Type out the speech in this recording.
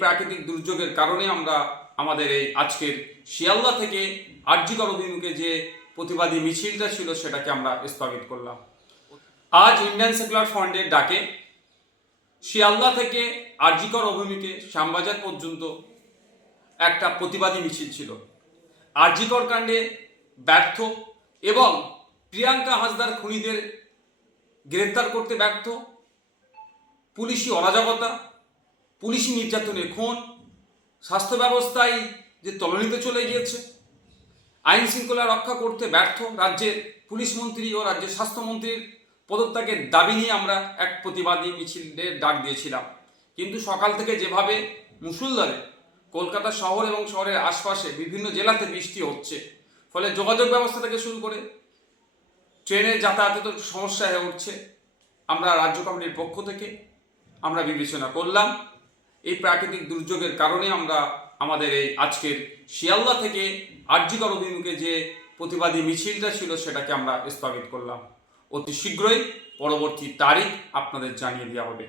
প্রাকৃতিক দুর্যোগের কারণে আমরা আমাদের এই আজকের শিয়ালদা থেকে আরজিকর অভিমুখে যে প্রতিবাদী মিছিলটা ছিল সেটাকে আমরা স্থগিত করলাম। আজ ইন্ডিয়ান সেকুলার ফ্রন্টের ডাকে শিয়ালদা থেকে আরজিকর অভিমুখে শ্যামবাজার পর্যন্ত একটা প্রতিবাদী মিছিল ছিল। আরজিকর কাণ্ডে ব্যর্থ এবং প্রিয়াঙ্কা হাসদার খুনিদের গ্রেফতার করতে ব্যর্থ, পুলিশি অরাজকতা, পুলিশি নির্যাতনের খুন, স্বাস্থ্য ব্যবস্থায় যে তলানিতে চলে গিয়েছে, আইন শৃঙ্খলা রক্ষা করতে ব্যর্থ রাজ্যের পুলিশ মন্ত্রী ও রাজ্যের স্বাস্থ্যমন্ত্রীর পদত্যাগের দাবি নিয়ে আমরা এক প্রতিবাদী মিছিলের ডাক দিয়েছিলাম। কিন্তু সকাল থেকে যেভাবে মুষলধারে কলকাতা শহর এবং শহরের আশপাশে বিভিন্ন জেলাতে বৃষ্টি হচ্ছে, ফলে যোগাযোগ ব্যবস্থা থেকে শুরু করে ট্রেনের যাতায়াতের সমস্যা হয়ে উঠছে, আমরা রাজ্য কমিটির পক্ষ থেকে আমরা বিবেচনা করলাম এই প্রাকৃতিক দুর্যোগের কারণে আমরা আমাদের এই আজকের শিয়ালদা থেকে আরজিকর অভিমুখে যে প্রতিবাদী মিছিলটা ছিল সেটাকে আমরা স্থগিত করলাম। অতি শীঘ্রই পরবর্তী তারিখ আপনাদের জানিয়ে দেওয়া হবে।